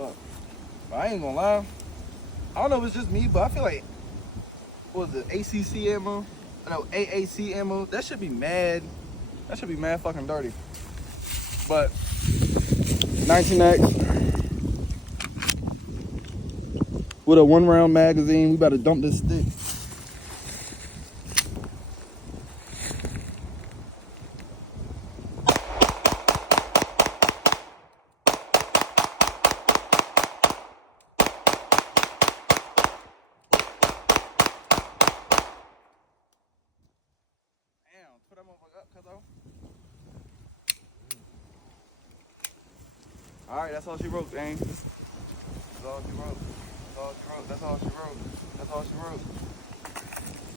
fuck. But I ain't gonna lie. I don't know if it's just me, but I feel like, what was it, ACC ammo? No, AAC ammo. That should be mad. That should be mad fucking dirty. But 19X with a 1-round magazine. We about to dump this stick. Put that motherfucker up, cuzzo. Alright, that's all she wrote, gang. That's all she wrote. That's all she wrote. That's all she wrote. That's all she wrote.